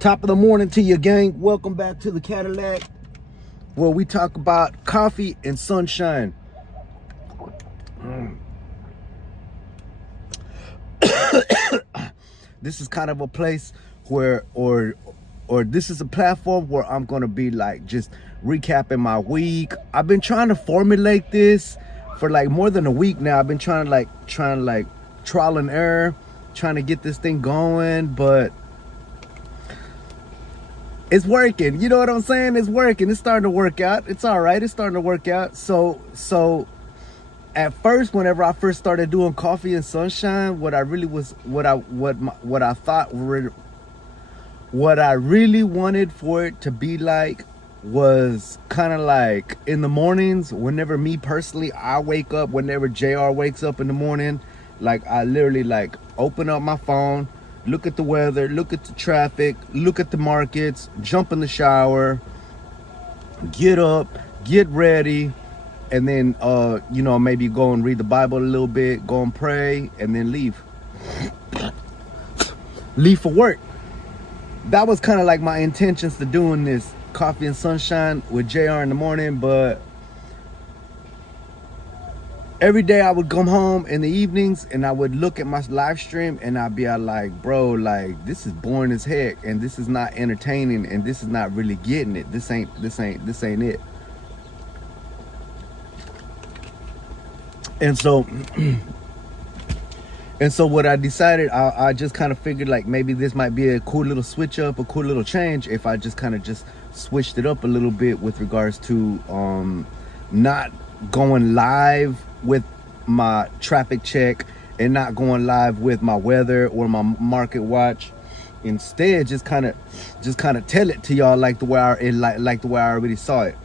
Top of the morning to you, gang. Welcome back to the Cadillac, where we talk about coffee and sunshine. This is kind of a place where, or this is a platform where I'm gonna be like just recapping my week. I've been trying to formulate this for like more than a week now. I've been trying to trial and error, trying to get this thing going, but it's working. You know what I'm saying? It's working. It's starting to work out. It's all right. It's starting to work out. So at first, whenever I first started doing coffee and sunshine, what I really wanted for it to be like was kind of like in the mornings, whenever me personally, I wake up, whenever JR wakes up in the morning, like I literally like open up my phone, look at the weather, look at the traffic, look at the markets, jump in the shower, get up, get ready, and then maybe go and read the Bible a little bit, go and pray, and then leave for work. That was kind of like my intentions to doing this coffee and sunshine with JR in the morning. But every day I would come home in the evenings and I would look at my live stream and I'd be like, bro, like this is boring as heck, and this is not entertaining, and this is not really getting it. This ain't it. And so what I decided, I just kind of figured like maybe this might be a cool little switch up, a cool little change if I just kind of just switched it up a little bit with regards to not going live with my traffic check and not going live with my weather or my market watch. Instead, just kind of tell it to y'all like the way I already saw it.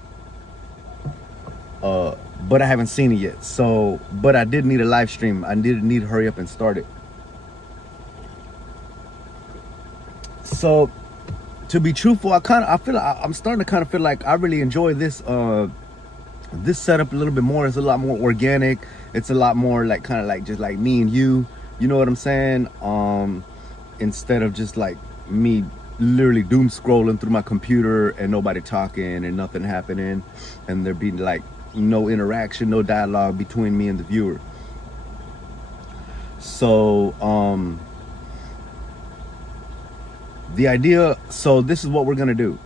But I haven't seen it yet. So, but I did need a live stream. I did need to hurry up and start it. So, to be truthful, I'm starting to kind of feel like I really enjoy this this setup a little bit more. It's a lot more organic. It's a lot more like kind of like just like me and you. You know what I'm saying? Instead of just like me literally doom scrolling through my computer and nobody talking and nothing happening, and there being like no interaction, no dialogue between me and the viewer. So the idea, so this is what we're gonna do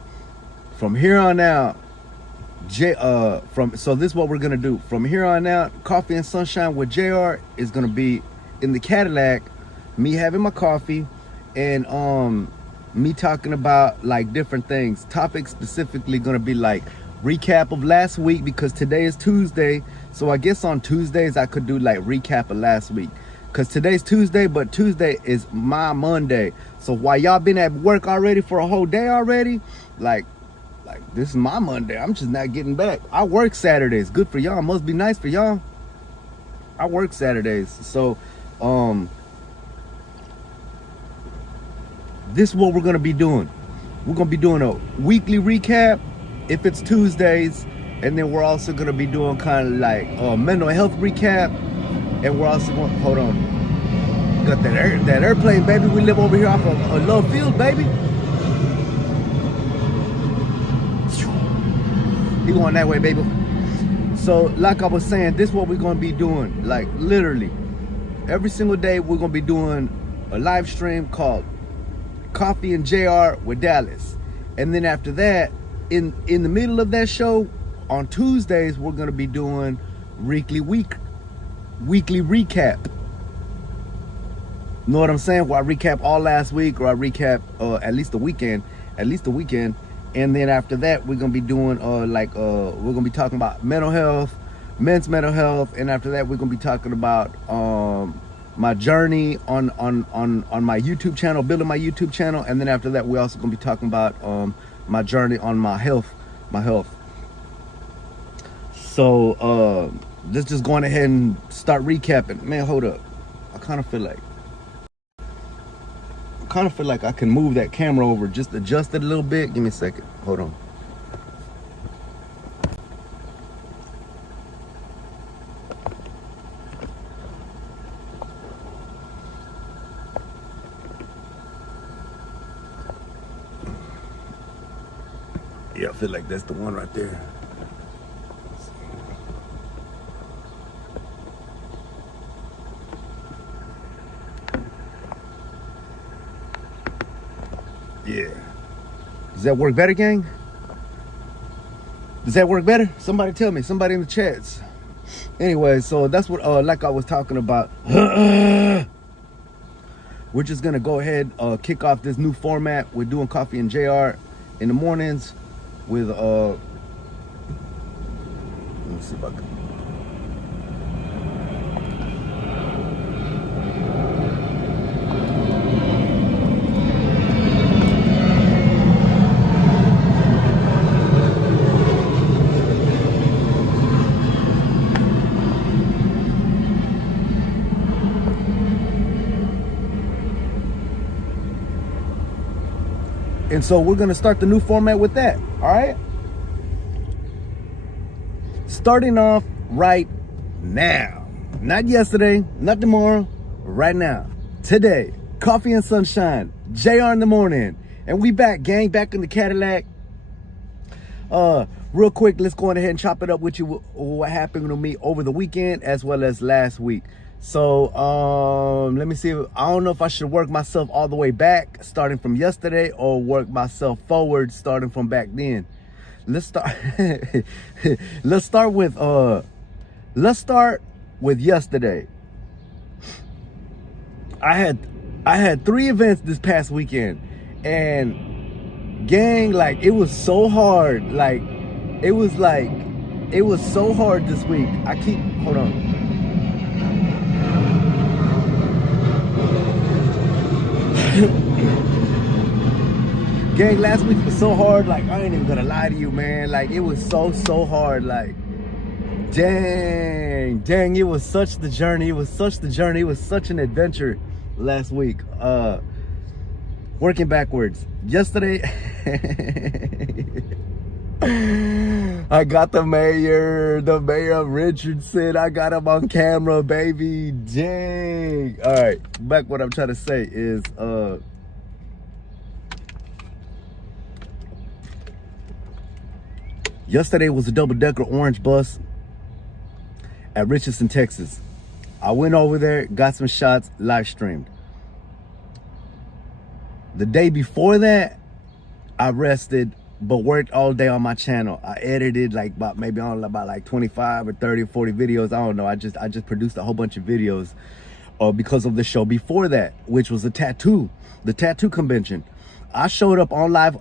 from here on out. This is what we're gonna do from here on out. Coffee and sunshine with JR is gonna be in the Cadillac, me having my coffee and me talking about like different things. Topics specifically gonna be like recap of last week, because today is Tuesday. So I guess on Tuesdays I could do like recap of last week, because today's Tuesday, but Tuesday is my Monday. So while y'all been at work already for a whole day already, like this is my Monday. I'm just not getting back. I work Saturdays. Good for y'all. Must be nice for y'all. I work Saturdays. So this is what we're gonna be doing. We're gonna be doing a weekly recap if it's Tuesdays, and then we're also gonna be doing kind of like mental health recap, and we're also going, hold on, got that airplane, baby. We live over here off of Love Field, baby. He going that way, baby. So like I was saying, this is what we're gonna be doing. Like literally every single day we're gonna be doing a live stream called Coffee and JR with Dallas, and then after that, in the middle of that show on Tuesdays, we're gonna be doing weekly recap. Know what I'm saying? Where I recap all last week, or I recap at least the weekend, and then after that we're gonna be doing we're gonna be talking about mental health, men's mental health, and after that we're gonna be talking about my journey on my YouTube channel, building my YouTube channel, and then after that we're also gonna be talking about my journey on my health. So let's just go on ahead and start recapping. Man, hold up. I kind of feel like I can move that camera over, just adjust it a little bit. Give me a second. Hold on. Yeah, I feel like that's the one right there. Yeah. Does that work better, gang? Does that work better? Somebody tell me. Somebody in the chats. Anyway, so that's what, like I was talking about. We're just gonna go ahead, kick off this new format. We're doing Coffee and JR in the mornings with, let me see if I can. And so we're gonna start the new format with that, all right? Starting off right now. Not yesterday, not tomorrow, right now. Today, Coffee and Sunshine, JR in the morning. And we back, gang, back in the Cadillac. Real quick, let's go ahead and chop it up with you what happened to me over the weekend as well as last week. So let me see. I don't know if I should work myself all the way back starting from yesterday or work myself forward starting from back then. Let's start let's start with yesterday. I had 3 events this past weekend, and gang, like, it was so hard. It was so hard this week. Hold on. Gang, last week was so hard. Like, I ain't even gonna lie to you, man. Like, it was so hard. Like, dang, it was such the journey. It was such an adventure last week. Working backwards. Yesterday, I got the mayor of Richardson. I got him on camera, baby. Dang. All right, back what I'm trying to say is, yesterday was a double-decker orange bus at Richardson, Texas. I went over there, got some shots, live streamed. The day before that, I rested, but worked all day on my channel. I edited about 25 or 30 or 40 videos. I don't know. I just produced a whole bunch of videos because of the show before that, which was the tattoo convention. I showed up on live.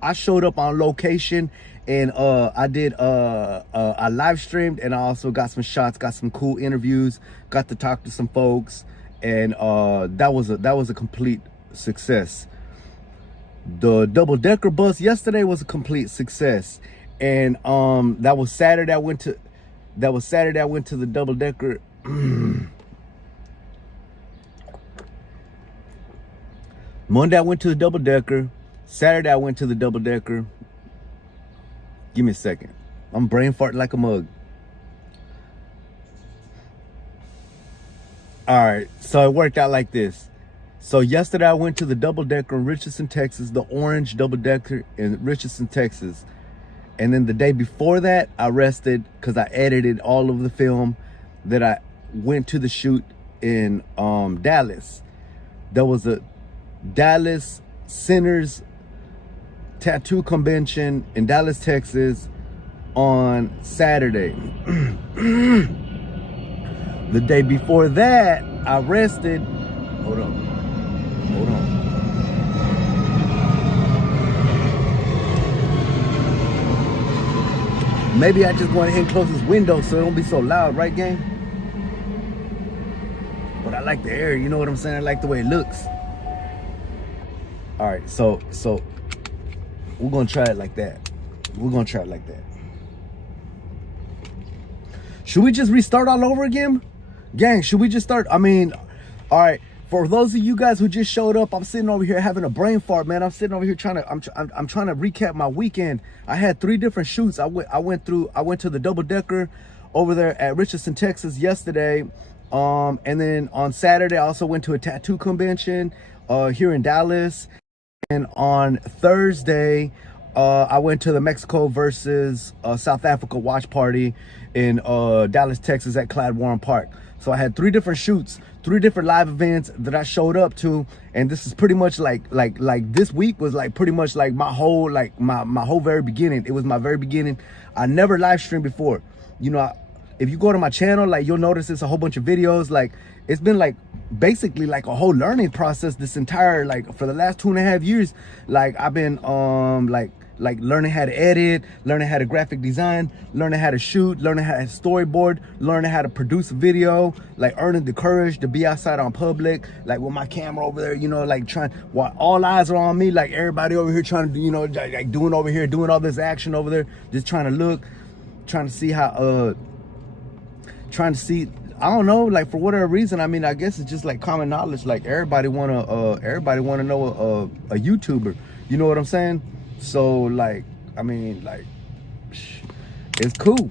I showed up on location, and I live streamed, and I also got some shots, got some cool interviews, got to talk to some folks, and that was a complete success. The double-decker bus yesterday was a complete success, and that was Saturday. I went to the double-decker. Monday I went to the double-decker. Saturday I went to the double-decker. Give me a second. I'm brain farting like a mug. All right, so it worked out like this. So yesterday I went to the double-decker in Richardson, Texas, the orange double-decker in Richardson, Texas. And then the day before that, I rested because I edited all of the film that I went to the shoot in Dallas. There was a Dallas Sinners tattoo convention in Dallas, Texas on Saturday. The day before that, I rested. Hold on. Maybe I just went ahead and close this window so it don't be so loud, right, gang? But I like the air, you know what I'm saying? I like the way it looks. All right, so we're gonna try it like that. Should we just restart all over again? Gang, should we just start? I mean, all right, for those of you guys who just showed up, I'm sitting over here having a brain fart, man. I'm sitting over here I'm trying to recap my weekend. I had 3 different shoots. I went to the double-decker over there at Richardson, Texas yesterday. And then on Saturday, I also went to a tattoo convention here in Dallas. And on Thursday, I went to the Mexico versus South Africa watch party in Dallas, Texas at Clyde Warren Park. So I had 3 different shoots, 3 different live events that I showed up to, and this is pretty much like this week was like pretty much like my whole my whole very beginning. It was my very beginning. I never live streamed before. You know, if you go to my channel, like you'll notice it's a whole bunch of videos. Like it's been like basically like a whole learning process this entire like for the last 2.5 years. Like I've been like learning how to edit, learning how to graphic design, learning how to shoot, learning how to storyboard, learning how to produce a video, like earning the courage to be outside on public, like with my camera over there, you know, like trying, while all eyes are on me, like everybody over here trying to, you know, like doing over here, doing all this action over there, just trying to look, trying to see how, trying to see, I don't know, like for whatever reason, I mean, I guess it's just like common knowledge, like everybody wanna know a YouTuber, you know what I'm saying? So like, I mean, like, it's cool.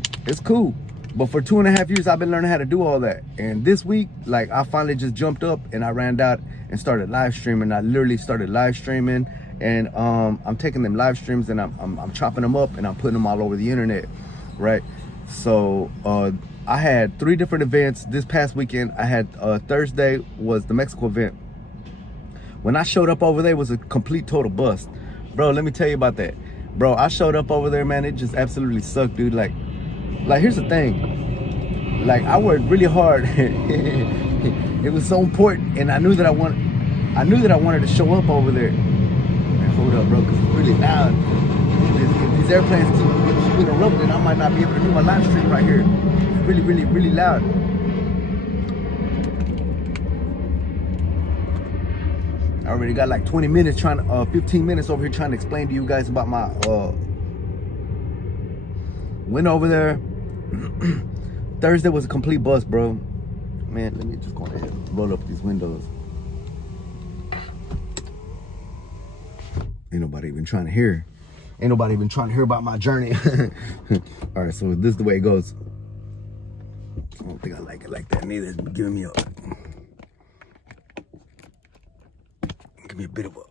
But for 2.5 years, I've been learning how to do all that. And this week, like, I finally just jumped up and I ran out and started live streaming. I literally started live streaming, and I'm taking them live streams and I'm chopping them up and I'm putting them all over the internet, right? So I had 3 different events this past weekend. I had Thursday was the Mexico event. When I showed up over there, it was a complete total bust. Bro, let me tell you about that. Bro, I showed up over there, man. It just absolutely sucked, dude. Like here's the thing. Like, I worked really hard. It was so important, and I knew that I wanted to show up over there. Man, hold up, bro, because it's really loud. If these airplanes keep interrupting, I might not be able to do my live stream right here. It's really, really, really loud. I already got like 20 minutes 15 minutes over here trying to explain to you guys about my, went over there. Thursday was a complete bust, bro. Man, let me just go ahead and roll up these windows. Ain't nobody even trying to hear. Ain't nobody even trying to hear about my journey. All right, so this is the way it goes. I don't think I like it like that neither. It's giving me a bit of a,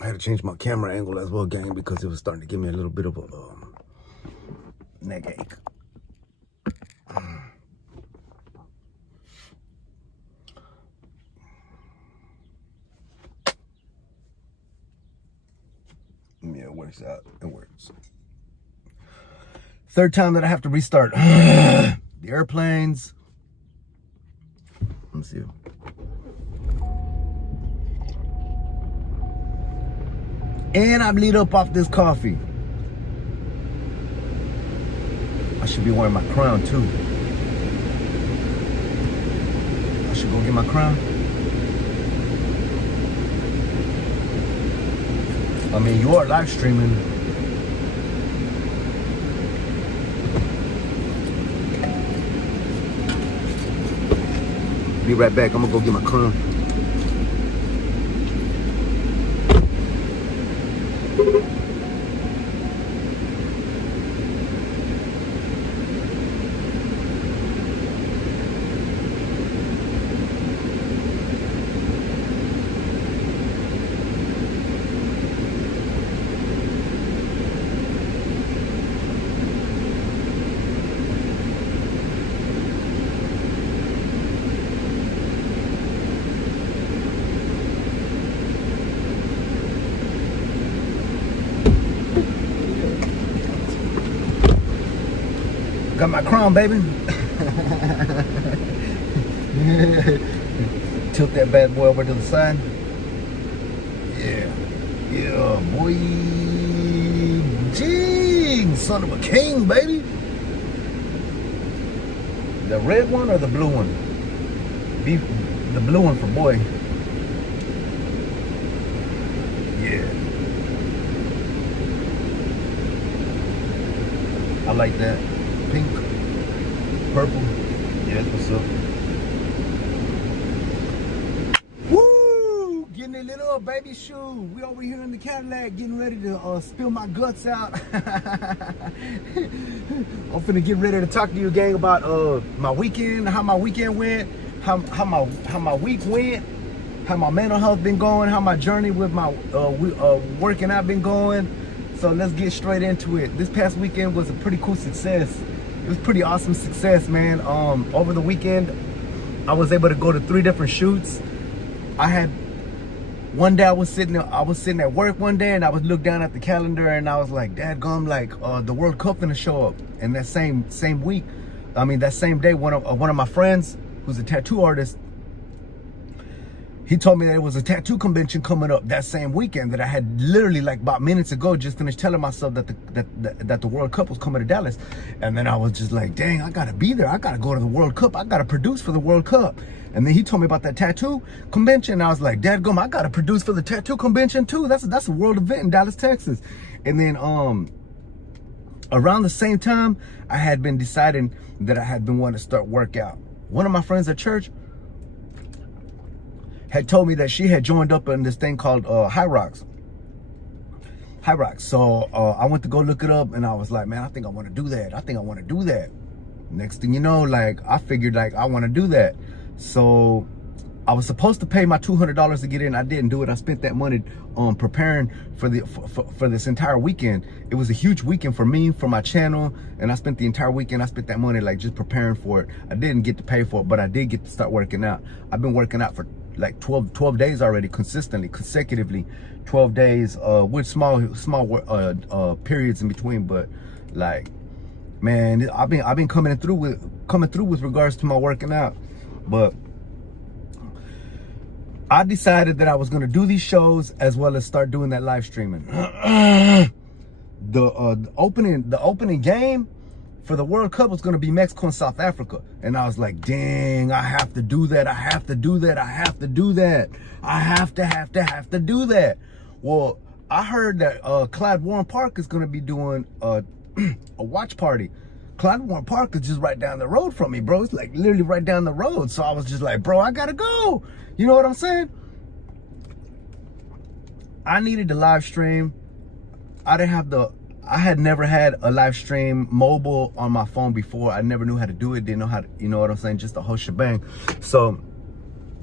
I had to change my camera angle as well, gang, because it was starting to give me a little bit of a neck ache. Yeah, it works out. It works. 3rd time that I have to restart. The airplanes. Let's see. And I'm lit up off this coffee. I should be wearing my crown too. I should go get my crown. I mean, you are live streaming. Be right back. I'm gonna go get my crown. Got my crown, baby. Tilt that bad boy over to the side. Yeah, boy. Jing, son of a king, baby. The red one or the blue one? The blue one for boy. Yeah. I like that. Pink, purple, yeah, that's what's up. Woo! Getting it lit up, baby. Shoe. We over here in the Cadillac getting ready to spill my guts out. I'm finna get ready to talk to you, gang, about my weekend, how my weekend went, how my week went, how my mental health been going, how my journey with my working out been going. So let's get straight into it. This past weekend was a pretty cool success. It was pretty awesome success, man. Over the weekend, I was able to go to 3 different shoots. I had one day I was sitting at work one day, and I was look down at the calendar, and I was like, dadgum, like the World Cup gonna show up. And that same week, that same day, one of my friends who's a tattoo artist, he told me that it was a tattoo convention coming up that same weekend that I had literally like about minutes ago just finished telling myself that the World Cup was coming to Dallas. And then I was just like, dang, I gotta be there. I gotta go to the World Cup. I gotta produce for the World Cup. And then he told me about that tattoo convention. And I was like, dadgum, I gotta produce for the tattoo convention too. That's a world event in Dallas, Texas. And then around the same time, I had been deciding that I had been wanting to start workout. One of my friends at church had told me that she had joined up in this thing called High Rocks. So I went to go look it up, and I was like, man, I think I want to do that. Next thing you know, like I figured like I want to do that. So I was supposed to pay my $200 to get in. I didn't do it. I spent that money preparing for this entire weekend. It was a huge weekend for me, for my channel, and I spent the entire weekend. I spent that money like just preparing for it. I didn't get to pay for it, but I did get to start working out. I've been working out for like 12 days already, consecutively 12 days with small periods in between. But like, man, I've been coming through with regards to my working out. But I decided that I was going to do these shows as well as start doing that live streaming. The opening game for the World Cup was going to be Mexico and South Africa. And I was like, dang, I have to do that. I have to do that. Well, I heard that Clyde Warren Park is going to be doing a watch party. Clyde Warren Park is just right down the road from me, bro. It's like literally right down the road. So I was just like, bro, I got to go. You know what I'm saying? I needed to live stream. I had never had a live stream mobile on my phone before. I never knew how to do it. Didn't know how to, you know what I'm saying? Just the whole shebang. So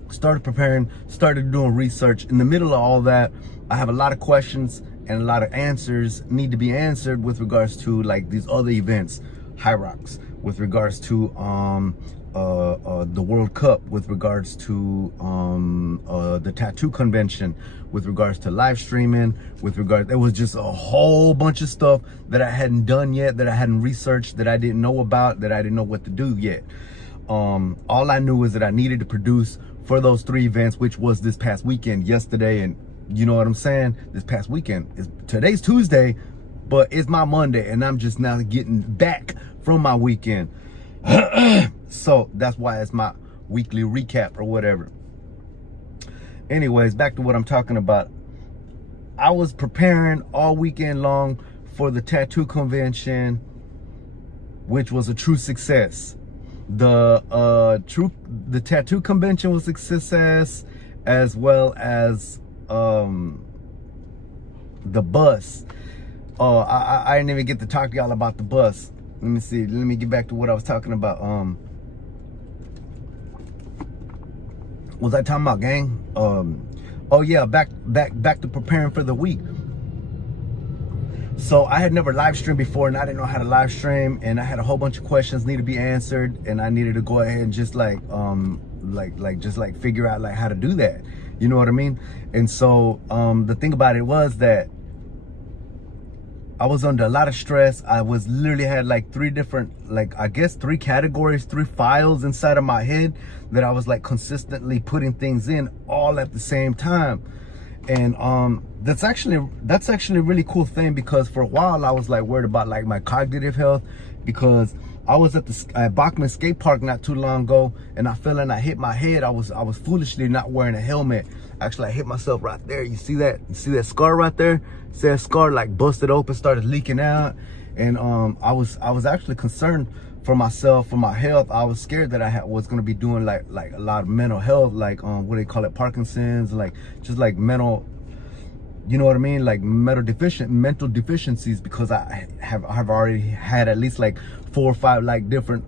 started preparing, started doing research. In the middle of all that, I have a lot of questions and a lot of answers need to be answered with regards to like these other events, High Rocks, with regards to the World Cup, with regards to the tattoo convention, with regards to live streaming, there was just a whole bunch of stuff that I hadn't done yet, that I hadn't researched, that I didn't know about, that I didn't know what to do yet. All I knew was that I needed to produce for those 3 events, which was this past weekend, yesterday, and you know what I'm saying? This past weekend. Today's Tuesday, but it's my Monday, and I'm just now getting back from my weekend. So that's why it's my weekly recap or whatever. Anyways, back to what I'm talking about. I was preparing all weekend long for the tattoo convention, which was a true success. The tattoo convention was a success, as well as the bus. I didn't even get to talk to y'all about the bus. Let me see. Let me get back to what I was talking about. Was I talking about, gang? Oh yeah, back to preparing for the week. So I had never live streamed before, and I didn't know how to live stream, and I had a whole bunch of questions need to be answered, and I needed to go ahead and just figure out like how to do that. You know what I mean? And so the thing about it was that I was under a lot of stress. I was literally had like 3 different, like I guess 3 categories, 3 files inside of my head that I was like consistently putting things in all at the same time. And that's actually a really cool thing, because for a while I was like worried about like my cognitive health, because I was at Bachman Skate Park not too long ago, and I fell and I hit my head. I was foolishly not wearing a helmet. Actually, I hit myself right there. You see that? You see that scar right there? See that scar like busted open, started leaking out, and I was actually concerned for myself, for my health. I was scared that I was going to be doing like a lot of mental health, like what do they call it, Parkinson's, like just like mental, you know what I mean, like mental deficiencies, because I have already had at least like 4 or 5 like different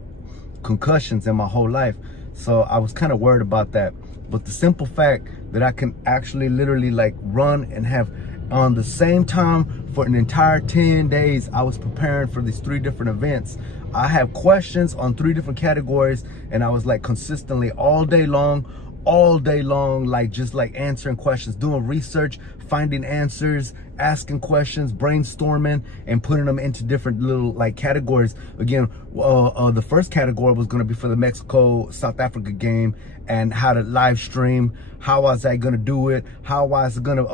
concussions in my whole life. So I was kind of worried about that. But the simple fact that I can actually literally like run and have on the same time for an entire 10 days, I was preparing for these 3 different events. I have questions on 3 different categories, and I was like consistently all day long, like just like answering questions, doing research, finding answers, asking questions, brainstorming, and putting them into different little like categories. Again, the first category was going to be for the Mexico-South Africa game and how to live stream. How was I going to do it? How was I going to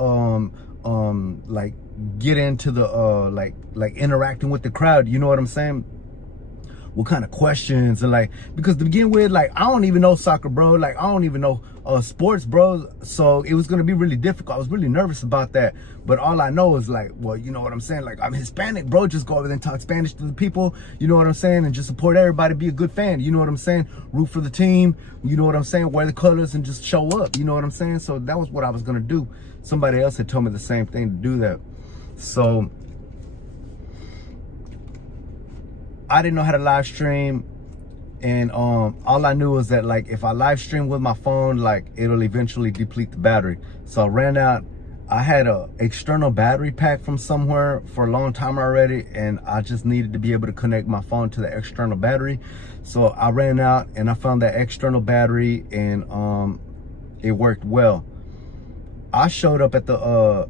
like get into the like interacting with the crowd? You know what I'm saying? What kind of questions, and like, because to begin with, like, I don't even know soccer, bro. Like, I don't even know sports, bro. So it was gonna be really difficult. I was really nervous about that. But all I know is like, well, you know what I'm saying? Like, I'm Hispanic, bro. Just go over there and talk Spanish to the people. You know what I'm saying? And just support everybody. Be a good fan. You know what I'm saying? Root for the team. You know what I'm saying? Wear the colors and just show up. You know what I'm saying? So that was what I was gonna do. Somebody else had told me the same thing to do that. So I didn't know how to live stream, and all I knew was that like if I live stream with my phone, like it'll eventually deplete the battery. So I ran out. I had a external battery pack from somewhere for a long time already, and I just needed to be able to connect my phone to the external battery. So I ran out and I found that external battery, and it worked well. I showed up at the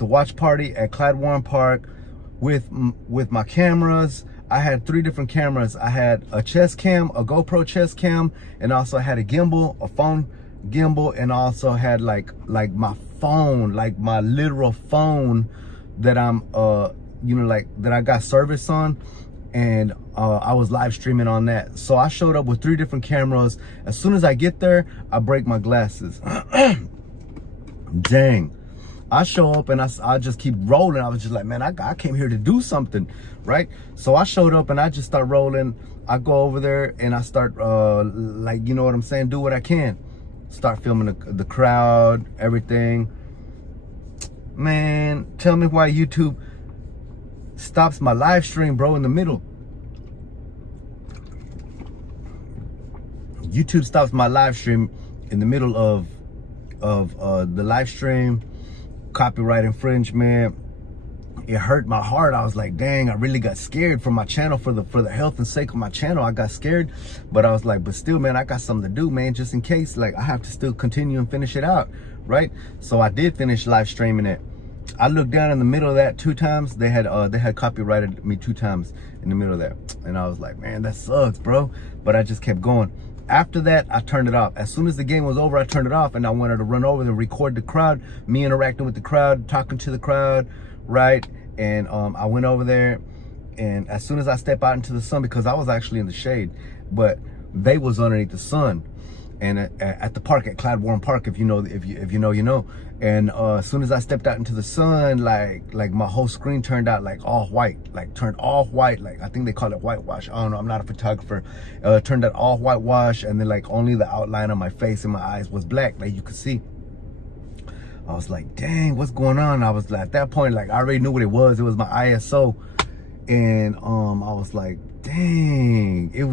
watch party at Clyde Warren Park with my cameras. I had 3 different cameras. I had a chest cam, a GoPro chest cam, and also I had a gimbal, a phone gimbal, and also had like my phone, like my literal phone that I'm you know, like that I got service on, and I was live streaming on that. So I showed up with 3 different cameras. As soon as I get there, I break my glasses. Dang. I show up and I just keep rolling. I was just like, man, I came here to do something, right? So I showed up and I just start rolling. I go over there and I start like, you know what I'm saying, do what I can. Start filming the crowd, everything. Man, tell me why YouTube stops my live stream, bro, in the middle. YouTube stops my live stream in the middle of the live stream. Copyright infringement. It hurt my heart. I was like, dang, I really got scared for my channel, for the health and sake of my channel. I got scared, but I was like, but still, man, I got something to do, man, just in case, like, I have to still continue and finish it out, right? So I did finish live streaming it. I looked down in the middle of that 2 times. They had copyrighted me 2 times in the middle of that, and I was like, man, that sucks, bro. But I just kept going. After that, I turned it off. As soon as the game was over, I turned it off, and I wanted to run over and record the crowd, me interacting with the crowd, talking to the crowd, right? And I went over there, and as soon as I step out into the sun, because I was actually in the shade, but they was underneath the sun, and at the park at Clyde Warren Park, if you know, you know. And as soon as I stepped out into the sun, like my whole screen turned out like all white, like turned all white. Like I think they call it whitewash. I don't know. I'm not a photographer. Turned out all whitewash, and then like only the outline of my face and my eyes was black, like you could see. I was like, dang, what's going on? I was like, at that point, like I already knew what it was. It was my ISO, and I was like, dang, I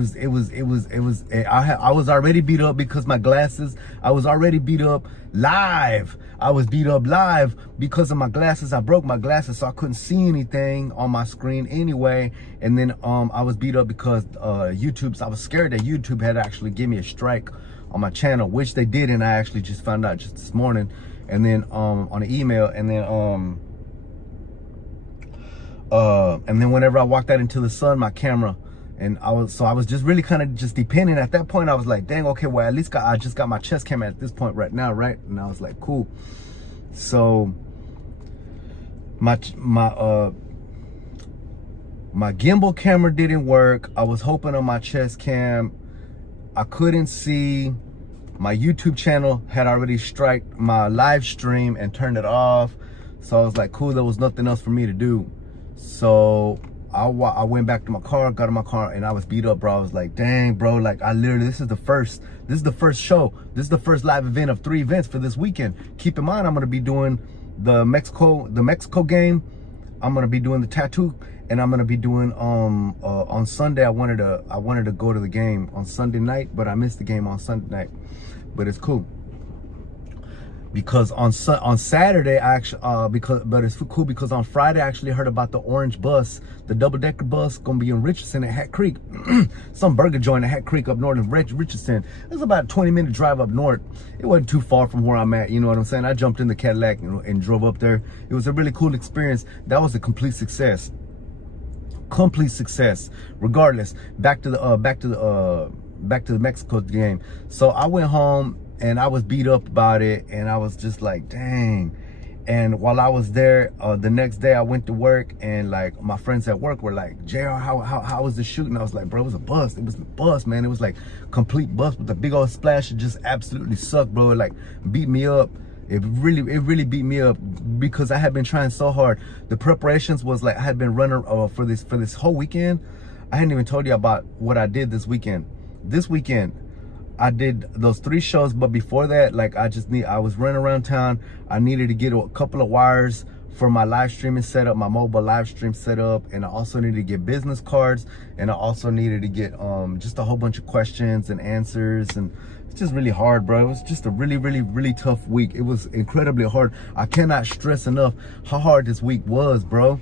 was already beat up because my glasses. I was already beat up live. I was beat up live because of my glasses. I broke my glasses, so I couldn't see anything on my screen anyway. And then I was beat up because I was scared that YouTube had actually given me a strike on my channel, which they did, and I actually just found out just this morning. And then on an email, and then whenever I walked out into the sun, my camera, and I was just really kind of just depending. At that point, I was like, dang, okay, well, at least I just got my chest camera at this point right now, right? And I was like, cool. So my gimbal camera didn't work. I was hoping on my chest cam. I couldn't see. My YouTube channel had already striked my live stream and turned it off. So I was like, cool, there was nothing else for me to do. So I went back to my car, got in my car, and I was beat up, bro. I was like, dang, bro, like I literally, this is the first show. This is the first live event of 3 events for this weekend. Keep in mind, I'm gonna be doing the Mexico game. I'm gonna be doing the tattoo and I'm gonna be doing on Sunday. I wanted to go to the game on Sunday night, but I missed the game on Sunday night. But it's cool because on Saturday I actually but it's cool because on Friday I actually heard about the orange bus, the double-decker bus, gonna be in Richardson at Hat Creek. Some burger joint at Hat Creek up north in Richardson. It's about a 20-minute drive up north. It wasn't too far from where I'm at, you know what I'm saying? I jumped in the Cadillac and drove up there. It was a really cool experience. That was a complete success. Regardless, back to the Mexico game. So I went home and I was beat up about it, and I was just like, dang. And while I was there, the next day I went to work, and like my friends at work were like, JR, how was the shooting? I was like, bro, it was a bust. It was a bust, man. It was like complete bust with a big old splash. It just absolutely sucked, bro. It like beat me up. It really beat me up because I had been trying so hard. The preparations was like, I had been running for this whole weekend. I hadn't even told you about what I did this weekend. This weekend, I did those 3 shows, but before that, like I was running around town. I needed to get a couple of wires for my live streaming setup, my mobile live stream setup, and I also needed to get business cards, and I also needed to get just a whole bunch of questions and answers, and it's just really hard, bro. It was just a really tough week. It was incredibly hard. I cannot stress enough how hard this week was, bro.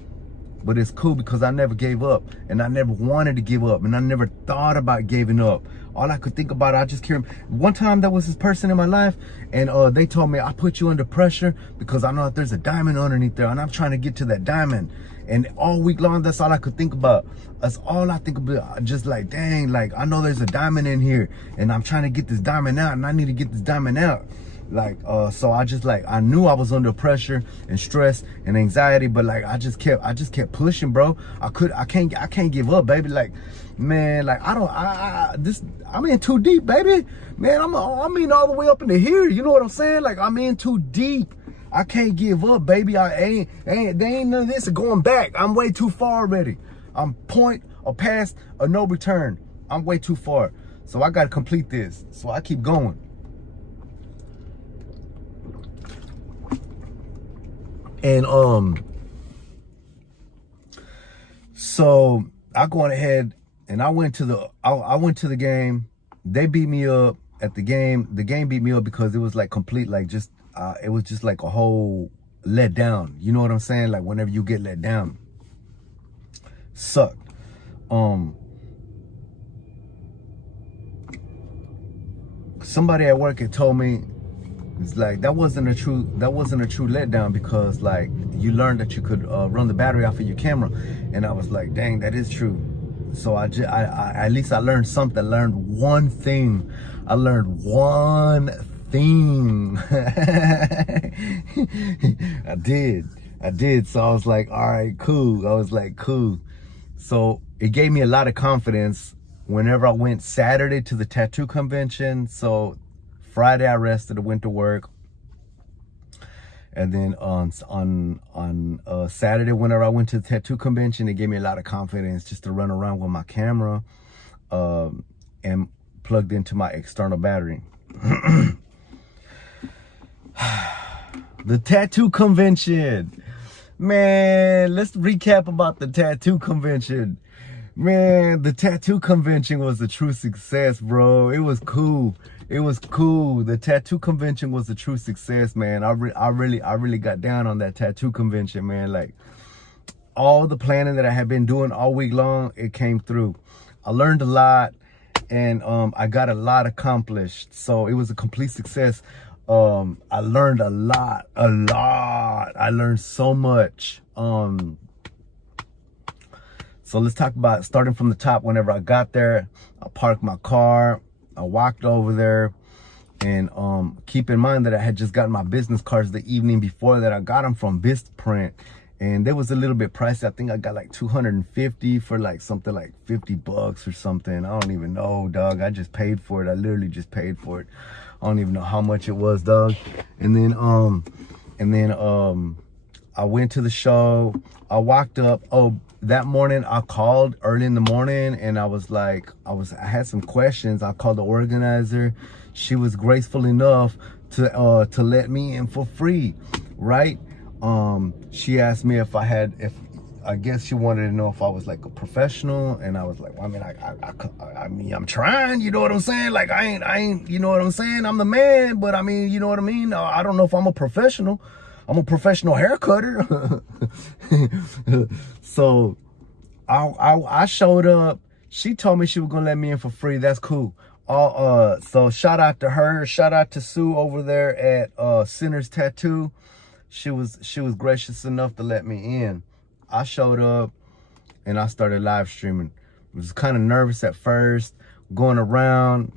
But it's cool because I never gave up, and I never wanted to give up, and I never thought about giving up. All I could think about, I just care. One time there was this person in my life, and they told me, I put you under pressure because I know that there's a diamond underneath there, and I'm trying to get to that diamond. And all week long, that's all I could think about. That's all I think about. Just like, dang, like I know there's a diamond in here, and I'm trying to get this diamond out, and I need to get this diamond out. Like so I just like, I knew I was under pressure and stress and anxiety, but like I just kept pushing, bro. I can't give up, baby. Like, man, like I'm in too deep, baby. Man, I'm in all the way up into here. You know what I'm saying? Like, I'm in too deep. I can't give up, baby. There ain't none of this going back. I'm way too far already. I'm point or past a no return. I'm way too far. So I gotta complete this. So I keep going. And so I go ahead and I went to the game. They beat me up at the game. The game beat me up because it was like complete, like just it was just like a whole let down. You know what I'm saying? Like whenever you get let down, sucked. Somebody at work had told me, it's like that wasn't a true letdown because like you learned that you could run the battery off of your camera, and I was like, dang, that is true. So I at least I learned something. I learned one thing. I learned one thing. I did. So I was like, all right, cool. I was like, cool. So it gave me a lot of confidence whenever I went Saturday to the tattoo convention. So Friday I rested, I went to work, and then on Saturday, whenever I went to the tattoo convention, it gave me a lot of confidence just to run around with my camera and plugged into my external battery. The tattoo convention, man. Let's recap about the tattoo convention. Man, the tattoo convention was a true success, bro. It was cool. It was cool. The tattoo convention was a true success, man. I really got down on that tattoo convention, man. Like all the planning that I had been doing all week long, it came through. I learned a lot, and I got a lot accomplished. So it was a complete success. I learned a lot. I learned so much. So let's talk about starting from the top. Whenever I got there, I parked my car. I walked over there, and keep in mind that I had just gotten my business cards the evening before that. I got them from Vistaprint, and they was a little bit pricey. I think I got like 250 for like something like $50 or something. I don't even know, dog. I just paid for it. I literally just paid for it. I don't even know how much it was, dog. And then I went to the show. I walked up. Oh, that morning I called early in the morning, and I was like, I had some questions. I called the organizer. She was graceful enough to let me in for free, right? She asked me if I guess she wanted to know if I was like a professional, and I was like, well, I mean, I'm trying, you know what I'm saying? Like, I ain't, you know what I'm saying? I'm the man, but I mean, you know what I mean? I don't know if I'm a professional. I'm a professional hair cutter. So I showed up. She told me she was gonna let me in for free. That's cool. So shout out to her. Shout out to Sue over there at Sinner's Tattoo. She was gracious enough to let me in. I showed up and I started live streaming. I was kind of nervous at first, going around.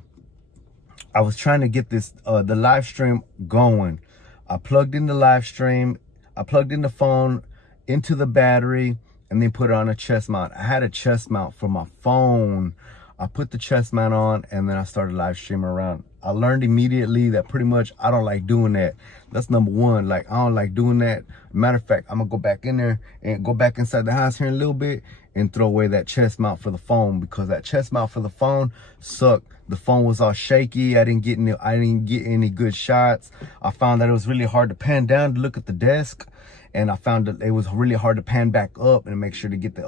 I was trying to get this the live stream going. I plugged in the live stream. I plugged in the phone into the battery and then put it on a chest mount. I had a chest mount for my phone. I put the chest mount on and then I started live streaming around. I learned immediately that pretty much I don't like doing that. That's number one. Like, I don't like doing that. Matter of fact, I'm gonna go back in there and go back inside the house here in a little bit and throw away that chest mount for the phone, because that chest mount for the phone sucked. The phone was all shaky. I didn't get any good shots. I found that it was really hard to pan down to look at the desk, and I found that it was really hard to pan back up and make sure to get the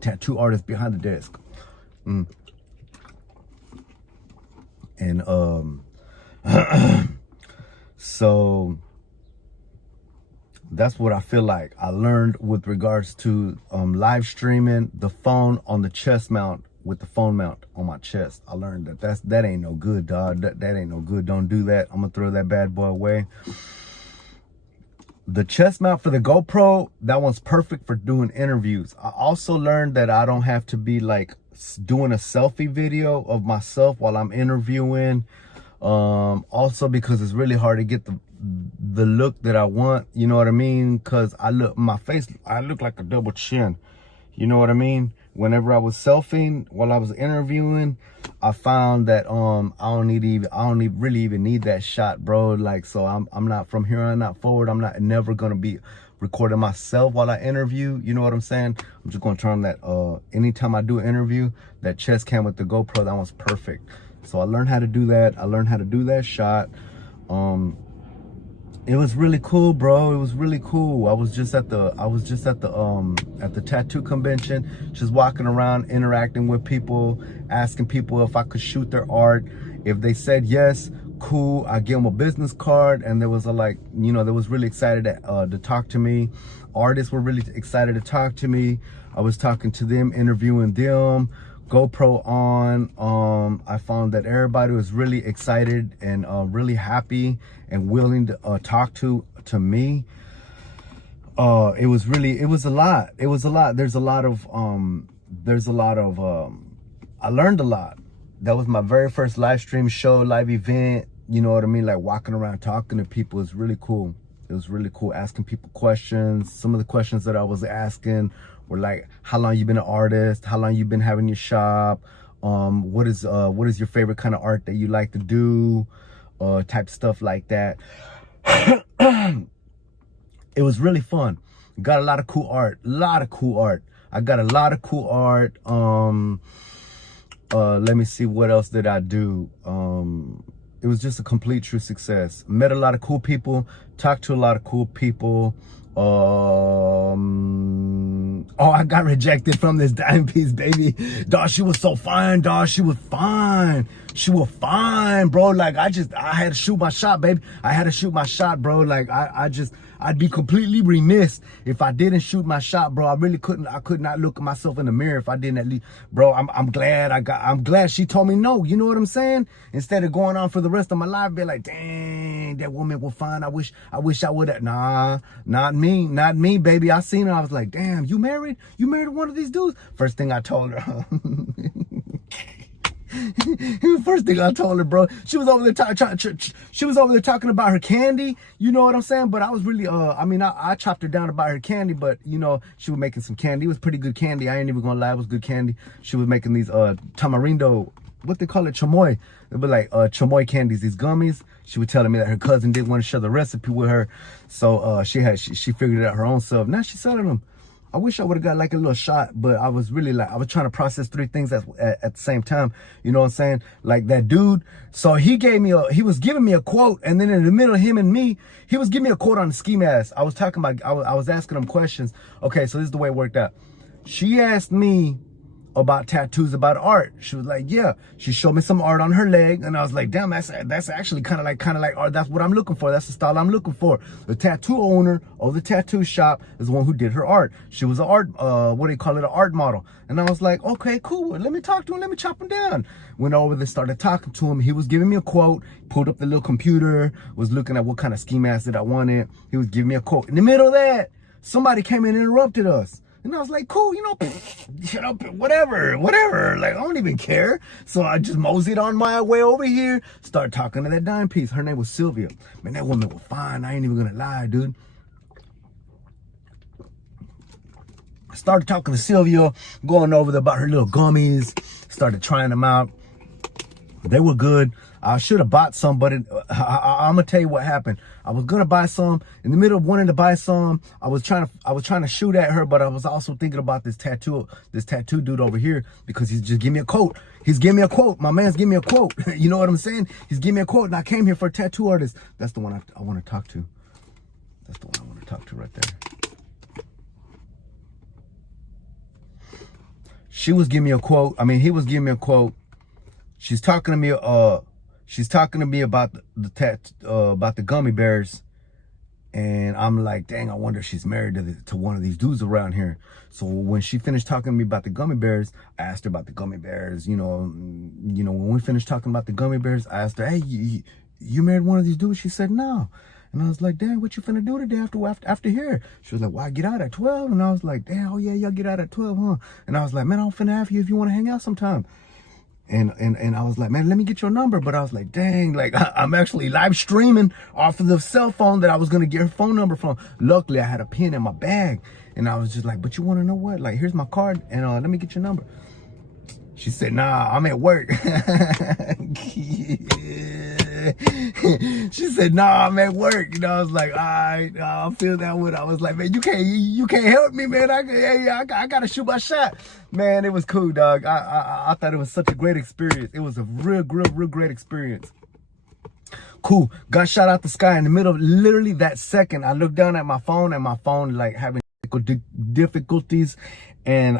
tattoo artist behind the desk. And so that's what I feel like I learned with regards to live streaming. The phone on the chest mount with the phone mount on my chest. I learned that ain't no good, dog. That ain't no good. Don't do that. I'm gonna throw that bad boy away. The chest mount for the GoPro, that one's perfect for doing interviews. I also learned that I don't have to be like doing a selfie video of myself while I'm interviewing. Also because it's really hard to get the look that I want, you know what I mean? Because I look like a double chin, you know what I mean? Whenever I was selfieing while I was interviewing, I found that I don't really even need that shot, bro. Like, so I'm not, from here on out forward, I'm never gonna be recording myself while I interview, you know what I'm saying? I'm just gonna turn that anytime I do an interview, that chest cam with the GoPro, that one's perfect. So I learned how to do that. I learned how to do that shot. It was really cool, bro. It was really cool. I was just at the tattoo convention, just walking around, interacting with people, asking people if I could shoot their art. If they said yes, cool. I give them a business card, and there was they was really excited to talk to me. Artists were really excited to talk to me. I was talking to them, interviewing them. GoPro on. I found that everybody was really excited and really happy and willing to talk to me. It was a lot. There's a lot of I learned a lot. That was my very first live stream show, live event, you know what I mean? Like, walking around talking to people is really cool. It was really cool asking people questions. Some of the questions that I was asking were like, how long you been an artist? How long you been having your shop? What is your favorite kind of art that you like to do? Type stuff like that. It was really fun. Got a lot of cool art. I got a lot of cool art. Let me see, what else did I do? It was just a complete true success. Met a lot of cool people, talked to a lot of cool people. I got rejected from this dime piece, baby. Dog, she was so fine, dog. She was fine, bro. Like, I had to shoot my shot, baby. I had to shoot my shot, bro. Like, I'd be completely remiss if I didn't shoot my shot, bro. I could not look at myself in the mirror if I didn't at least, bro. I'm glad she told me no. You know what I'm saying? Instead of going on for the rest of my life, be like, dang, that woman was fine. I wish I would have. Nah, not me, baby. I seen her. I was like, damn, you married to one of these dudes? First thing I told her. First thing I told her, bro, she was over there talking about her candy, you know what I'm saying? But I was really, I chopped her down about her candy, but you know, she was making some candy. It was pretty good candy. I ain't even gonna lie, it was good candy. She was making these tamarindo, what they call it, chamoy. They were like chamoy candies, these gummies. She was telling me that her cousin didn't want to share the recipe with her, so she figured it out her own self. Now she's selling them. I wish I would have got like a little shot, but I was really like, I was trying to process 3 things at the same time. You know what I'm saying? Like that dude. So he was giving me a quote, and then in the middle of him and me, he was giving me a quote on the ski mask. I was talking about, I was asking him questions. Okay, so this is the way it worked out. She asked me about tattoos, about art. She was like, yeah. She showed me some art on her leg, and I was like, damn, that's actually kind of like art. That's what I'm looking for. That's the style I'm looking for. The tattoo owner of the tattoo shop is the one who did her art. She was an art, what do you call it, an art model. And I was like, okay, cool. Let me talk to him. Let me chop him down. Went over there, started talking to him. He was giving me a quote. Pulled up the little computer. Was looking at what kind of ski mask that I wanted. He was giving me a quote. In the middle of that, somebody came in and interrupted us. And I was like, cool, whatever. Like, I don't even care. So I just moseyed on my way over here, started talking to that dime piece. Her name was Sylvia. Man, that woman was fine. I ain't even gonna lie, dude. I started talking to Sylvia, going over about her little gummies, started trying them out. They were good. I should have bought some, but I'm gonna tell you what happened. I was gonna buy some. In the middle of wanting to buy some, I was trying to shoot at her, but I was also thinking about this tattoo dude over here, because he's just giving me a quote. He's giving me a quote. My man's giving me a quote. You know what I'm saying? He's giving me a quote, and I came here for a tattoo artist. That's the one I want to talk to. That's the one I want to talk to right there. She was giving me a quote. I mean, he was giving me a quote. She's talking to me. She's talking to me about about the gummy bears, and I'm like, dang, I wonder if she's married to one of these dudes around here. So when she finished talking to me about the gummy bears, I asked her about the gummy bears. You know, when we finished talking about the gummy bears, I asked her, hey, you married one of these dudes? She said no. And I was like, damn, what you finna do today after here? She was like, well, I get out at 12. And I was like, damn, oh yeah, y'all get out at 12, huh? And I was like, man, I'm finna ask you if you want to hang out sometime. And I was like, man, let me get your number. But I was like, dang, like I'm actually live streaming off of the cell phone that I was gonna get her phone number from. Luckily, I had a pen in my bag, and I was just like, but you want to know what? Like, here's my card, and let me get your number. She said, nah, I'm at work. She said, nah, I'm at work. You know, I was like, all right, I feel that one. I was like, man, you can't help me, man. I gotta shoot my shot. Man, it was cool, dog. I thought it was such a great experience. It was a real great experience. Cool. Got shot out the sky in the middle of literally that second. I looked down at my phone, and my phone like having difficulties, and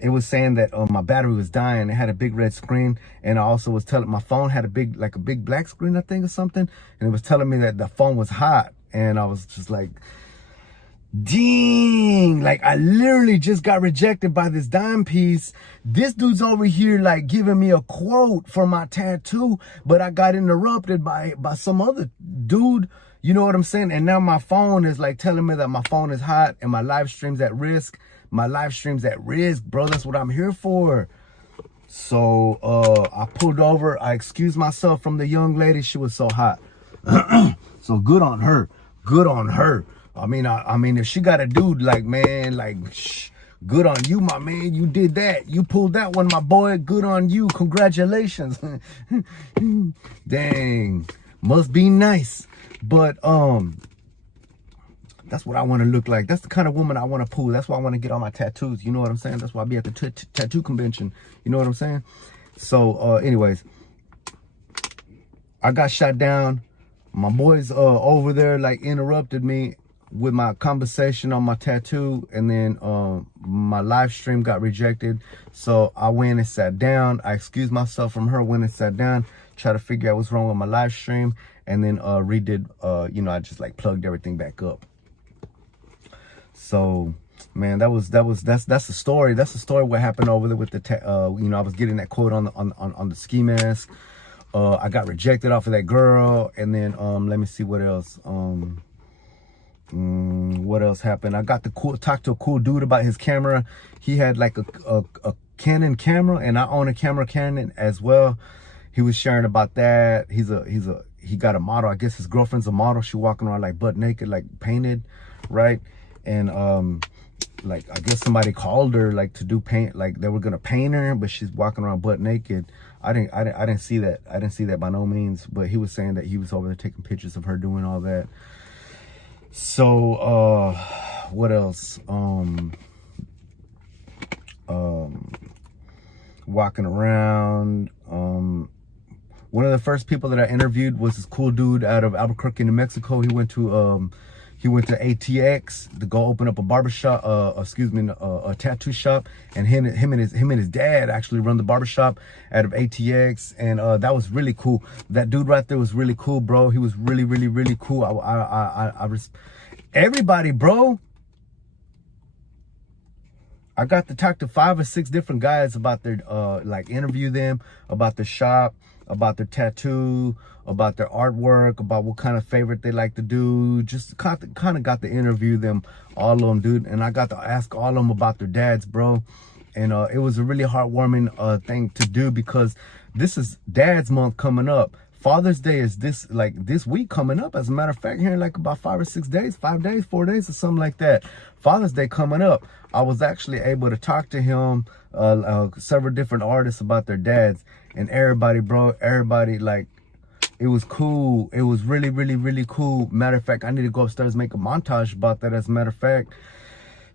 it was saying that my battery was dying. It had a big red screen, and I also was telling my phone had a big black screen, I think, or something, and it was telling me that the phone was hot. And I was just like, dang, like I literally just got rejected by this dime piece. This dude's over here like giving me a quote for my tattoo, but I got interrupted by some other dude. You know what I'm saying? And now my phone is like telling me that my phone is hot and my live stream's at risk. My live stream's at risk, bro. That's what I'm here for. So I pulled over. I excused myself from the young lady. She was so hot. So good on her. Good on her. I mean, if she got a dude, like, man, like, good on you, my man. You did that. You pulled that one, my boy. Good on you. Congratulations. Dang. Must be nice. But that's what I want to look like. That's the kind of woman I want to pull. That's why I want to get all my tattoos. You know what I'm saying? That's why I be at the tattoo convention. You know what I'm saying? So anyways, I got shot down. My boys over there like interrupted me with my conversation on my tattoo, and then my live stream got rejected. So I went and sat down. I excused myself from her, went and sat down, try to figure out what's wrong with my live stream, and then redid, I just like plugged everything back up. So man, that's the story. That's the story what happened over there with the I was getting that quote on the ski mask. I got rejected off of that girl, and then let me see what else. What else happened? I got talked to a cool dude about his camera. He had like a Canon camera, and I own a Canon as well. He was sharing about that. He got a model. I guess his girlfriend's a model. She walking around like butt naked, like painted, right? And like I guess somebody called her like to do paint, like they were gonna paint her, but she's walking around butt naked. I didn't see that. I didn't see that by no means. But he was saying that he was over there taking pictures of her doing all that. So what else? walking around. One of the first people that I interviewed was this cool dude out of Albuquerque, New Mexico. He went to ATX to go open up a barbershop, a tattoo shop, and him and his dad actually run the barbershop out of ATX, and that was really cool. That dude right there was really cool, bro. He was really, really, really cool. Everybody, bro. I got to talk to 5 or 6 different guys about their, like interview them about the shop, about their tattoo, about their artwork, about what kind of favorite they like to do. Just kind of got to interview them, all of them, dude. And I got to ask all of them about their dads, bro. And it was a really heartwarming thing to do, because this is Dad's Month coming up. Father's Day is this week coming up. As a matter of fact, here in like about 5 or 6 days, 5 days, 4 days or something like that. Father's Day coming up. I was actually able to talk to him, several different artists about their dads, and everybody, bro, everybody, like, it was cool. It was really, really, really cool. Matter of fact, I need to go upstairs and make a montage about that, as a matter of fact,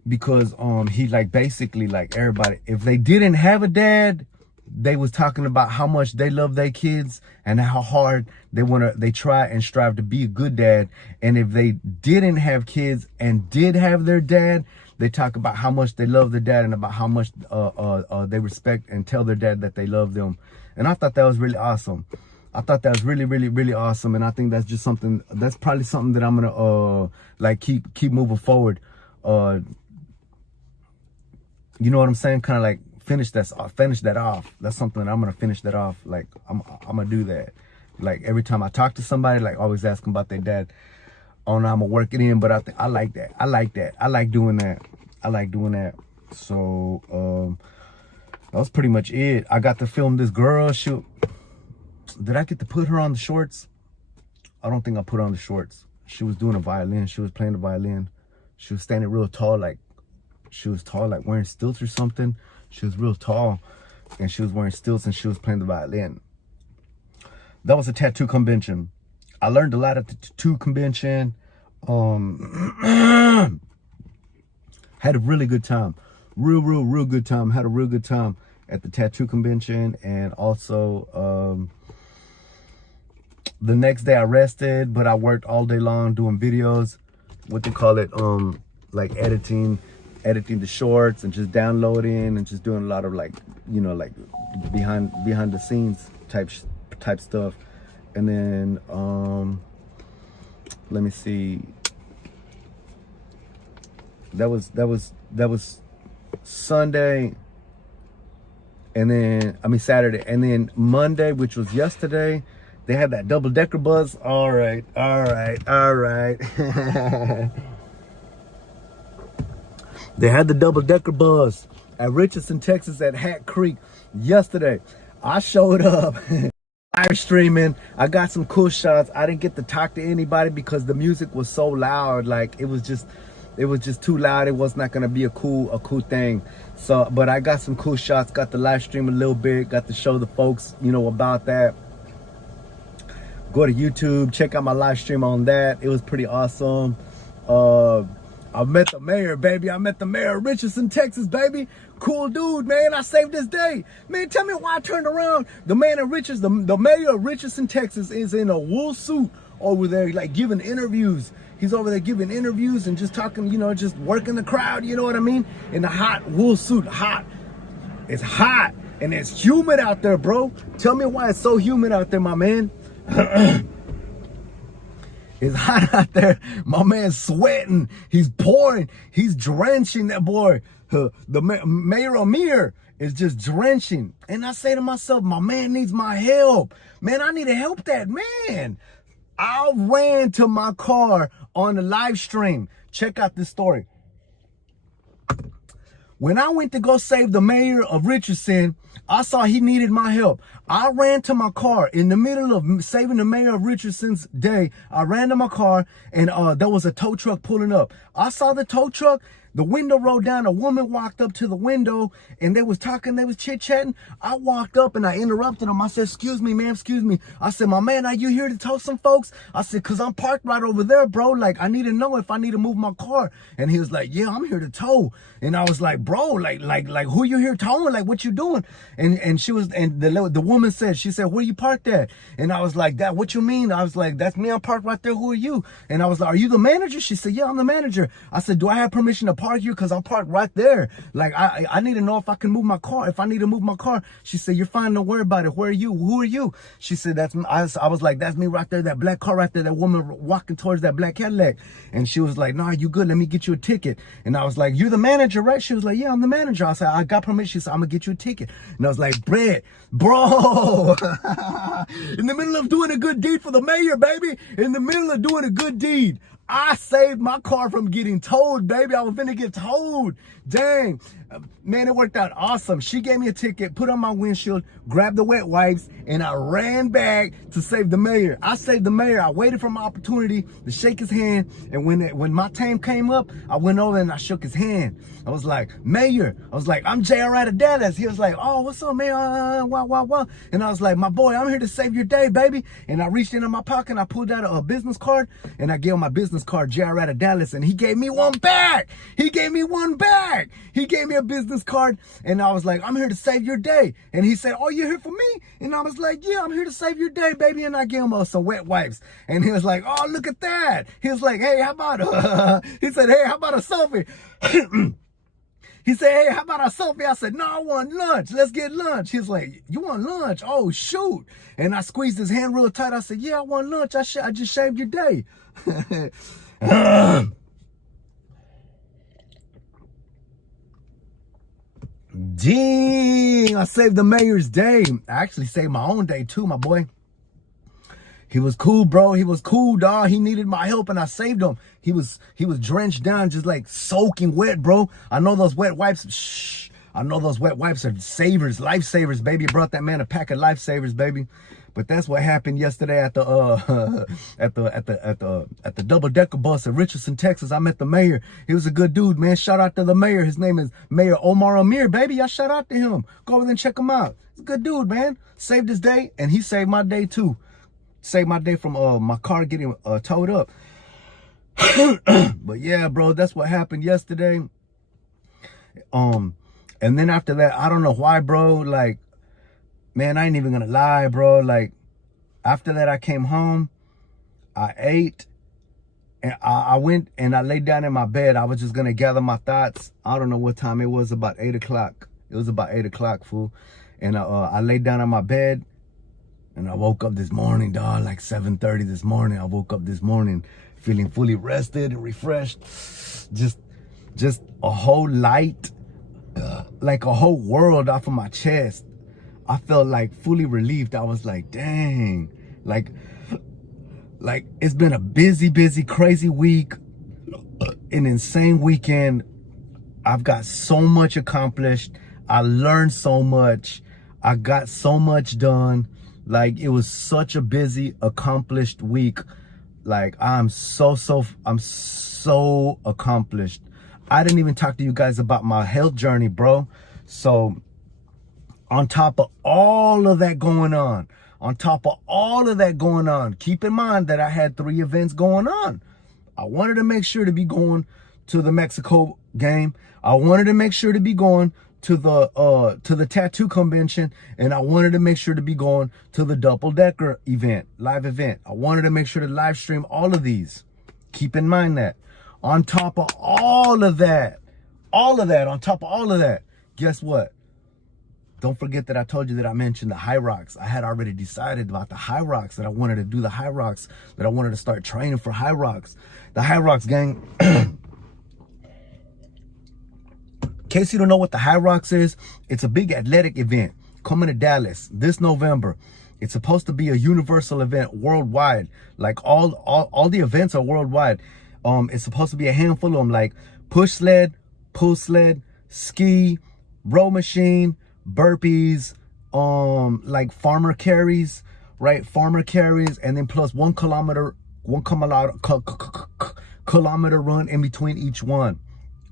because he like basically like everybody, if they didn't have a dad, they was talking about how much they love their kids and how hard they try and strive to be a good dad. And if they didn't have kids and did have their dad, they talk about how much they love their dad and about how much they respect and tell their dad that they love them. And I thought that was really awesome. I thought that was really, really, really awesome. And I think that's just something, that's probably something that I'm gonna like keep moving forward. You know what I'm saying? Kind of like finish that off. That's something that I'm gonna finish that off. Like I'm gonna do that. Like every time I talk to somebody, like always ask them about their dad. Oh no, I'm gonna work it in, but I like that. I like that. I like doing that. I like doing that. So that was pretty much it. I got to film this girl. Did I get to put her on the shorts? I don't think I put her on the shorts. She was doing a violin. She was playing the violin. She was standing real tall, like she was tall, like wearing stilts or something. She was real tall, and she was wearing stilts, and she was playing the violin. That was a tattoo convention. I learned a lot at the tattoo convention. Had a really good time. Real good time. Had a real good time at the tattoo convention. And also, the next day I rested, but I worked all day long doing videos. What they call it, like editing the shorts and just downloading and just doing a lot of like, you know, like behind the scenes type stuff. And then let me see, that was Sunday, and then Saturday, and then Monday, which was yesterday, they had that double-decker bus. All right. They had the double-decker bus at Richardson, Texas, at Hat Creek yesterday. I showed up live streaming. I got some cool shots. I didn't get to talk to anybody because the music was so loud. Like it was just too loud. It was not gonna be a cool thing. So, but I got some cool shots. Got to live stream a little bit. Got to show the folks, you know, about that. Go to YouTube. Check out my live stream on that. It was pretty awesome. I met the mayor, baby. I met the mayor of Richardson, Texas, baby. Cool dude, man. I saved this day. Man, tell me why I turned around. The mayor of Richardson, Texas is in a wool suit over there, like giving interviews. He's over there giving interviews and just talking, you know, just working the crowd, you know what I mean? In a hot wool suit, hot. It's hot and it's humid out there, bro. Tell me why it's so humid out there, my man. It's hot out there. My man's sweating. He's pouring. He's drenching that boy. The Mayor Amir is just drenching. And I say to myself, my man needs my help. Man, I need to help that man. I ran to my car on the live stream. Check out this story. When I went to go save the mayor of Richardson, I saw he needed my help. I ran to my car in the middle of saving the mayor of Richardson's day. I ran to my car and there was a tow truck pulling up. I saw the tow truck. The window rolled down. A woman walked up to the window and they was talking, they was chit-chatting. I walked up and I interrupted them. I said, excuse me, ma'am, excuse me. I said, my man, are you here to talk to some folks? I said, cause I'm parked right over there, bro. Like, I need to know if I need to move my car. And he was like, yeah, I'm here to tow. And I was like, bro, like who you here towing? Like, what you doing? And she was, and the woman said, she said, where you parked at? And I was like, that, what you mean? I was like, that's me. I'm parked right there. Who are you? And I was like, are you the manager? She said, yeah, I'm the manager. I said, do I have permission to park here? Cause I'm parked right there. Like, I need to know if I can move my car. If I need to move my car. She said, you're fine. Don't worry about it. Where are you? Who are you? She said, that's me. I was like, that's me right there. That black car right there. That woman walking towards that black Cadillac. And she was like, nah, you good. Let me get you a ticket. And I was like, you're the manager, right? She was like, yeah, I'm the manager. I said, I got permission. She said, I'm gonna get you a ticket. And I was like, Brett, bro, in the middle of doing a good deed for the mayor, baby, in the middle of doing a good deed, I saved my car from getting towed, baby. I was finna get towed. Dang. Man, it worked out awesome. She gave me a ticket, put on my windshield, grabbed the wet wipes, and I ran back to save the mayor. I saved the mayor. I waited for my opportunity to shake his hand. And when my time came up, I went over and I shook his hand. I was like, Mayor. I was like, I'm JR out of Dallas. He was like, oh, what's up, man? Wow. And I was like, my boy, I'm here to save your day, baby. And I reached into my pocket and I pulled out a business card and I gave him my business card, JR out of Dallas. And he gave me one back. He gave me one back. He gave me a business card and I was like, I'm here to save your day. And he said, oh, you're here for me? And I was like, yeah, I'm here to save your day, baby. And I gave him some wet wipes. And he was like, oh, look at that. He was like, hey, how about he said, hey, how about a selfie? He said, hey, how about a selfie? I said, no, I want lunch. Let's get lunch. He's like, you want lunch? Oh, shoot. And I squeezed his hand real tight. I said, yeah, I want lunch. I just shaved your day. Dang, I saved the mayor's day. I actually saved my own day too, my boy. He was cool, bro. He was cool, dog. He needed my help and I saved him. He was drenched down, just like soaking wet, bro. I know those wet wipes. I know those wet wipes are savers, lifesavers, baby. Brought that man a pack of lifesavers, baby. But that's what happened yesterday at the double-decker bus at Richardson, Texas. I met the mayor. He was a good dude, man. Shout out to the mayor. His name is Mayor Omar Amir, baby. Y'all shout out to him. Go over there and check him out. He's a good dude, man. Saved his day, and he saved my day too. Saved my day from my car getting towed up. But yeah, bro, that's what happened yesterday. And then after that, I don't know why, bro. Like, man, I ain't even gonna lie, bro. Like, after that, I came home, I ate, and I went and I laid down in my bed. I was just gonna gather my thoughts. I don't know what time it was, about 8 o'clock. It was about 8 o'clock, fool. And I laid down in my bed. And I woke up this morning, dog, like 7:30 this morning. I woke up this morning feeling fully rested and refreshed. Just a whole light, like a whole world off of my chest. I felt like fully relieved. I was like, dang, like it's been a busy, crazy week, an insane weekend. I've got so much accomplished. I learned so much. I got so much done. Like, it was such a busy, accomplished week. Like, I'm so accomplished. I didn't even talk to you guys about my health journey, bro. So, on top of all of that going on, keep in mind that I had 3 events going on. I wanted to make sure to be going to the Mexico game. I wanted to make sure to be going to the tattoo convention, and I wanted to make sure to be going to the double-decker event, live event. I wanted to make sure to live stream all of these. Keep in mind that. On top of all of that, guess what? Don't forget that I told you that I mentioned the High Rocks. I had already decided about the High Rocks, that I wanted to do the High Rocks, that I wanted to start training for High Rocks. The High Rocks, gang. In case you don't know what the High Rocks is, it's a big athletic event coming to Dallas this November. It's supposed to be a universal event worldwide. Like all the events are worldwide. It's supposed to be a handful of them, like push sled, pull sled, ski, row machine, burpees, like farmer carries, right? Farmer carries, and then plus 1 kilometer run in between each one.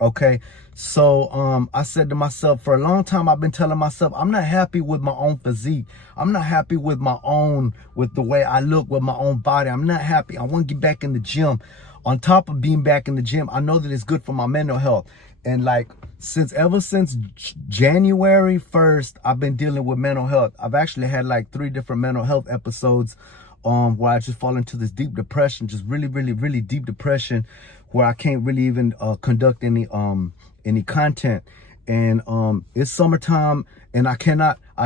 Okay, so I said to myself, for a long time I've been telling myself I'm not happy with my own physique. I'm not happy with with the way I look, with my own body. I'm not happy. I want to get back in the gym. On top of being back in the gym, I know that it's good for my mental health. And like ever since January 1st, I've been dealing with mental health. I've actually had like 3 different mental health episodes where I just fall into this deep depression, just really, really, really deep depression, where I can't really even conduct any content. And it's summertime, and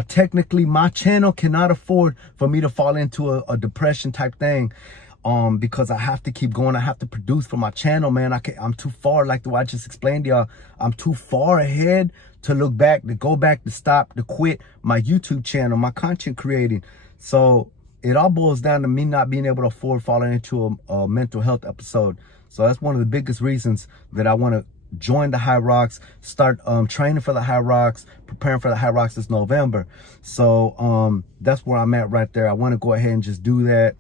technically my channel cannot afford for me to fall into a depression type thing, because I have to keep going. I have to produce for my channel, man. I'm too far, like the way I just explained to y'all. I'm too far ahead to look back, to go back, to stop, to quit my YouTube channel, my content creating. So it all boils down to me not being able to afford falling into a mental health episode. So that's one of the biggest reasons that I want to join the High Rocks, start training for the High Rocks, preparing for the High Rocks this November. So that's where I'm at right there. I want to go ahead and just do that.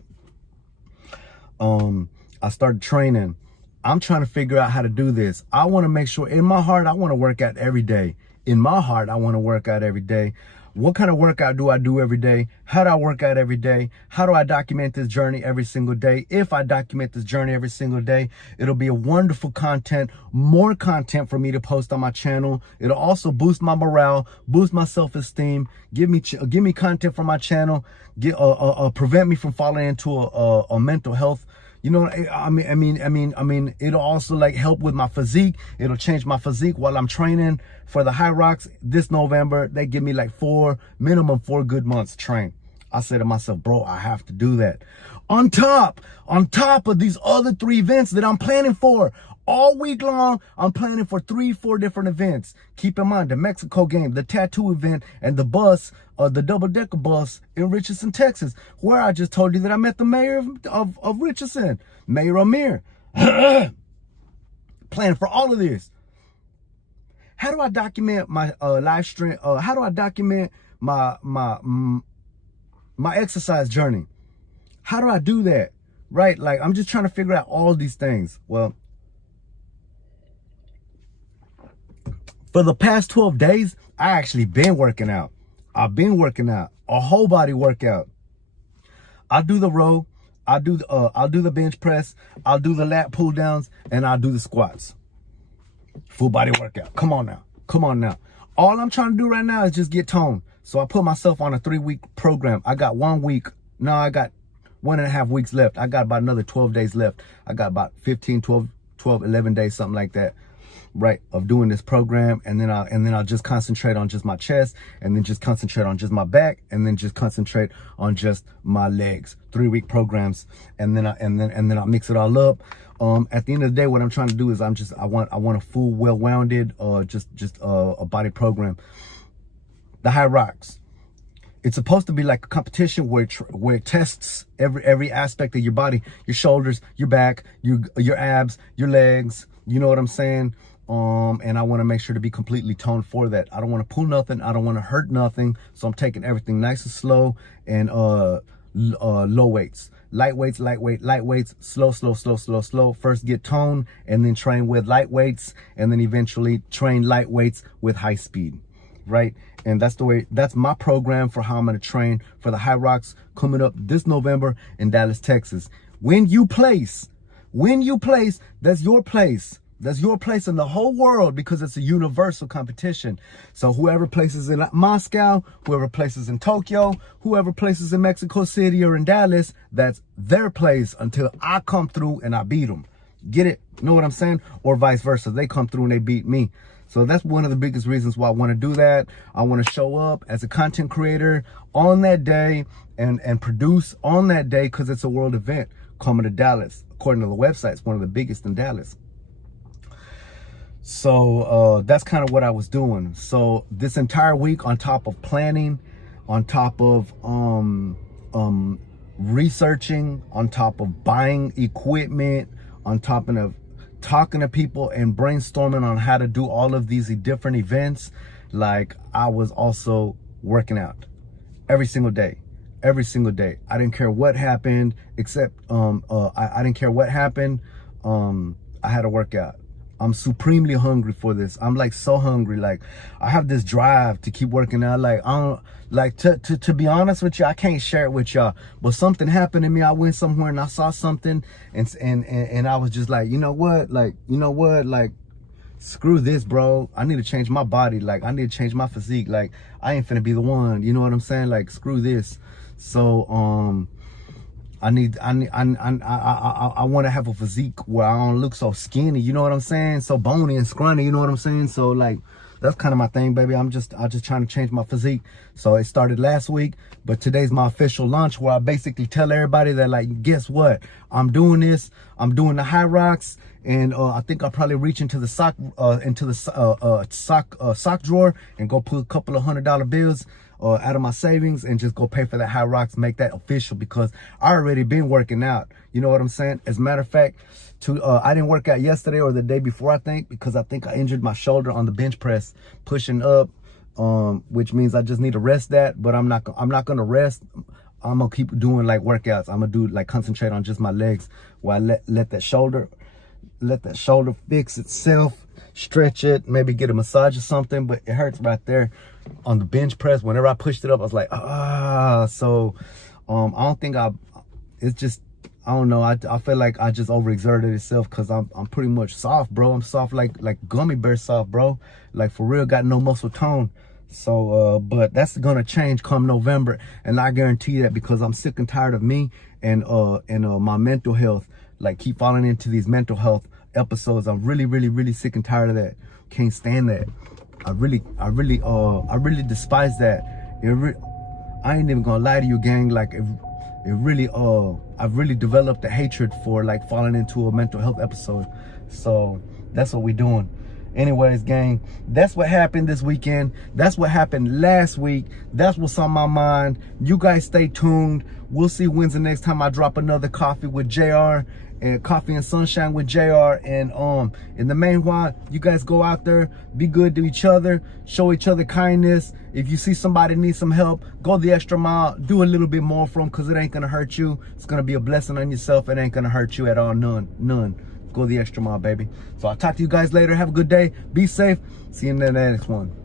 I started training. I'm trying to figure out how to do this. I want to make sure, in my heart, I want to work out every day. In my heart, I want to work out every day. What kind of workout do I do every day? How do I work out every day? How do I document this journey every single day? If I document this journey every single day, it'll be a wonderful content, more content for me to post on my channel. It'll also boost my morale, boost my self-esteem, give me content from my channel, prevent me from falling into a mental health. You know, I mean, it'll also like help with my physique. It'll change my physique while I'm training for the High Rocks this November. They give me like minimum 4 good months to train. I said to myself, bro, I have to do that. On top of these other 3 events that I'm planning for. All week long, I'm planning for 3-4 different events. Keep in mind the Mexico game, the tattoo event, and the bus, the double-decker bus in Richardson, Texas, where I just told you that I met the mayor of Richardson, Mayor Amir. Planning for all of this. How do I document my live stream? How do I document my exercise journey? How do I do that? Right? Like, I'm just trying to figure out all these things. Well, for the past 12 days, I actually been working out. I've been working out, a whole body workout. I'll do the row, I'll do the bench press, I'll do the lat pull downs, and I'll do the squats. Full body workout. Come on now. All I'm trying to do right now is just get toned. So I put myself on a 3-week program. I got 1 week. No, I got 1.5 weeks left. I got about another 12 days left. I got about 15, 12, 11 days, something like that, right, of doing this program. And then I'll just concentrate on just my chest, and then just concentrate on just my back, and then just concentrate on just my legs. 3-week programs, and then I'll mix it all up. At the end of the day, what I'm trying to do is I want a full, well-rounded, a body program. The High Rocks. It's supposed to be like a competition where it tests every aspect of your body, your shoulders, your back, your abs, your legs. You know what I'm saying? And I want to make sure to be completely toned for that. I don't want to pull nothing. I don't want to hurt nothing. So I'm taking everything nice and slow, and low weights. Light weights, light weights, slow. First get toned, and then train with light weights, and then eventually train light weights with high speed, right? And that's my program for how I'm going to train for the High Rocks coming up this November in Dallas, Texas. When you place, that's your place. That's your place in the whole world, because it's a universal competition. So whoever places in Moscow, whoever places in Tokyo, whoever places in Mexico City or in Dallas, that's their place until I come through and I beat them. Get it? Know what I'm saying? Or vice versa. They come through and they beat me. So that's one of the biggest reasons why I want to do that. I want to show up as a content creator on that day and produce on that day, because it's a world event coming to Dallas. According to the website, it's one of the biggest in Dallas. So that's kind of what I was doing. So this entire week, on top of planning, on top of researching, on top of buying equipment, on top of talking to people and brainstorming on how to do all of these different events, like, I was also working out every single day. I didn't care what happened, except I didn't care what happened. I had to work out. I'm supremely hungry for this. I'm like so hungry. Like I have this drive to keep working out. Like I don't like to be honest with you, I can't share it with y'all. But something happened to me. I went somewhere and I saw something and I was just like, you know what? Like, Like screw this, bro. I need to change my body. Like I need to change my physique. Like I ain't finna be the one. You know what I'm saying? Like screw this. So I want to have a physique where I don't look so skinny, you know what I'm saying? So bony and scrawny, you know what I'm saying? So like, that's kind of my thing, baby. I'm just trying to change my physique. So it started last week, but today's my official launch where I basically tell everybody that like, guess what? I'm doing this. I'm doing the high rocks, and I think I'll probably reach into the sock drawer and go put a couple of $100 bills out of my savings and just go pay for that high rocks, make that official, because I already been working out. You know what I'm saying? As a matter of fact, I didn't work out yesterday or the day before, I think, because I think I injured my shoulder on the bench press pushing up, which means I just need to rest that. But I'm not gonna rest. I'm gonna keep doing like workouts. I'm gonna do like concentrate on just my legs while I let that shoulder fix itself, stretch it, maybe get a massage or something. But it hurts right there on the bench press. Whenever I pushed it up, I was like, so I don't think it's just, I don't know, I feel like I just overexerted itself, because I'm pretty much soft, bro. I'm soft like gummy bear soft, bro. Like for real, got no muscle tone. So but that's gonna change come November, and I guarantee that, because I'm sick and tired of me and my mental health, like keep falling into these mental health episodes. I'm really sick and tired of that. Can't stand that. I really despise that. I ain't even gonna lie to you, gang. Like I've really developed a hatred for like falling into a mental health episode. So that's what we doing. Anyways, gang, that's what happened this weekend. That's what happened last week. That's what's on my mind. You guys stay tuned. We'll see when's the next time I drop another Coffee with JR, and Coffee and Sunshine with JR. And in the meanwhile, you guys go out there, be good to each other, show each other kindness. If you see somebody need some help, go the extra mile, do a little bit more for them, because it ain't gonna hurt you. It's gonna be a blessing on yourself. It ain't gonna hurt you at all. None. Go the extra mile, baby. So I'll talk to you guys later. Have a good day. Be safe. See you in the next one.